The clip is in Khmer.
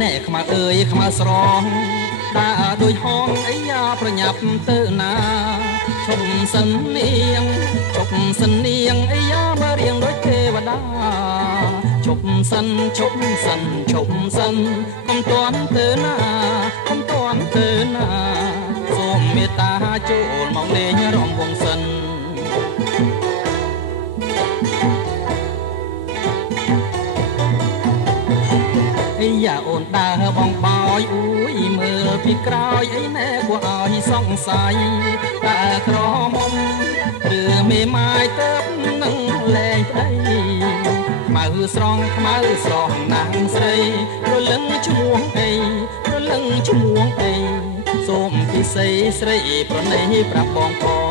ណែខ្មៅអើយខ្មៅស្រងដើរដូចហងអីយ៉ាប្រញាប់ទៅណាឈប់សិននាងឈប់សិននាងអីយ៉ាមករៀងដូចទេវតាឈប់សិនឈប់សិនឈប់សិនកុំទាន់ទៅណាកុំទាន់ទៅណាសូមមេត្តាចូលមកលេងរំវងសិនអីយ៉ាអូនដើរបងបោយអ៊ូយមើលពីក្រោយអីណែគួរឲ្យសង្ស័យតែក្រមុំឬមេម៉ាយទៅនឹងលែងប្តីខ្មៅស្រងខ្មៅស្រងណាងស្រីរលឹងឈ្មោះអីរលឹងឈ្មោះអីសូមពិសីស្រីប្រណីប្រាប់បងប្អូ